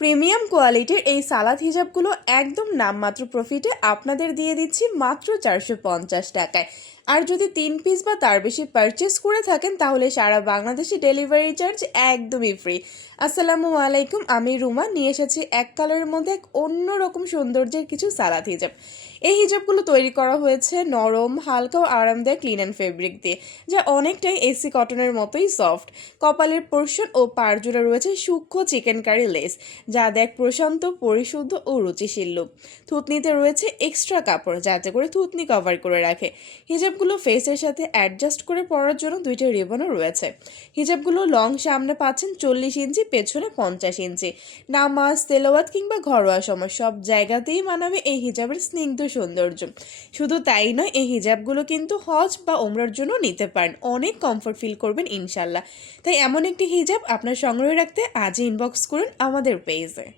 Premium কোয়ালিটির এই সালাদ হিজাবগুলো একদম নামমাত্র প্রফিটে আপনাদের দিয়ে দিচ্ছি মাত্র চারশো পঞ্চাশ টাকায়। আর যদি তিন পিস বা তার বেশি পারচেস করে থাকেন, তাহলে সারা বাংলাদেশে ডেলিভারি চার্জ একদমই ফ্রি আসসালামু আলাইকুম, আমি রুমা। নিয়ে এসেছি এক কালারের মধ্যে এক অন্যরকম সৌন্দর্যের কিছু সালাদ হিজাব। এই হিজাবগুলো তৈরি করা হয়েছে নরম, হালকা ও আরামদায়ক ক্লিন অ্যান্ড ফেব্রিক দিয়ে, যা অনেকটাই এসি কটনের মতোই সফট কপালের পোর্শন ও পাড় জুড়ে রয়েছে সূক্ষ্ম চিকেন কারি লেস যা দেখ প্রশান্ত, পরিশুদ্ধ ও রুচিশীল লুক। থুতনিতে রয়েছে এক্সট্রা কাপড় যাতে করে থুতনি কভার করে রাখে। হিজাবগুলো ফেসের সাথে অ্যাডজাস্ট করে পরার জন্য দুইটা রিবনও রয়েছে। হিজাবগুলো লং সামনে পাচ্ছেন চল্লিশ ইঞ্চি, পেছনে পঞ্চাশ ইঞ্চি। নামাজ, তেলাওয়াত কিংবা ঘরোয়া সময় সব জায়গাতেই মানাবে এই হিজাবের স্নিগ্ধ সৌন্দর্য। শুধু তাই নয়, এই হিজাবগুলো কিন্তু হজ বা ওমরার জন্য নিতে পারেন। অনেক কমফোর্ট ফিল করবেন ইনশাল্লাহ তাই এমন একটি হিজাব আপনার সংগ্রহে রাখতে আজই ইনবক্স করুন আমাদের পেজে amazing